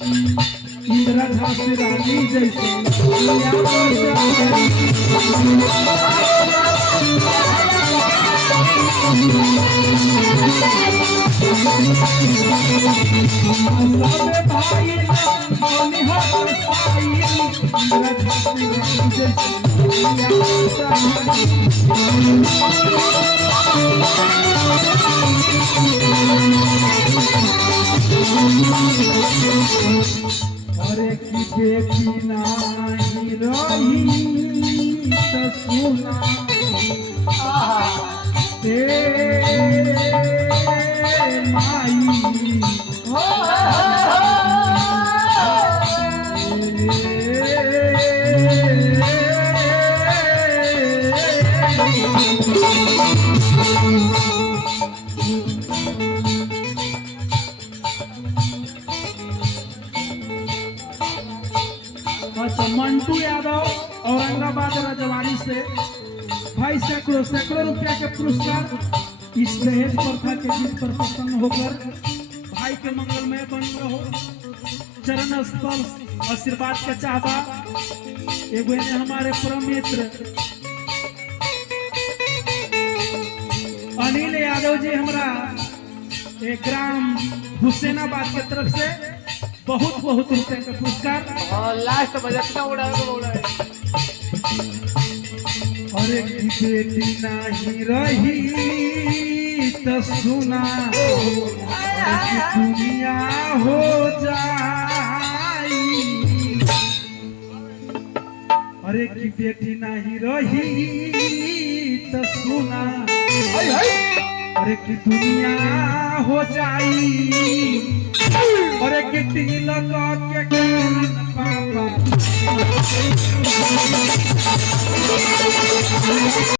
इंदिरा झांसी रानी जैसे भाई अरे की बेटी नाही रही तो सुना हे माई अच्छा मंटू यादव औरंगाबाद रजवाड़ी से भाई सैकड़ों रुपया के पुरस्कार इस दहेज प्रथा के जिस पर प्रसन्न होकर भाई के मंगलमय बन रहो चरण स्पर्श आशीर्वाद के चाहबा एगो ने हमारे परम मित्र अनिल यादव जी हमारा एक ग्राम हुसैनाबाद के तरफ से बहुत बहुत रुपए का पुरस्कार और लास्ट बजट में उड़ाए और एक बेटी नहीं रही तो सुना दुनिया हो जाई और एक बेटी नहीं रही तो सुना और एक दुनिया हो जाई और एक तिलक के पापा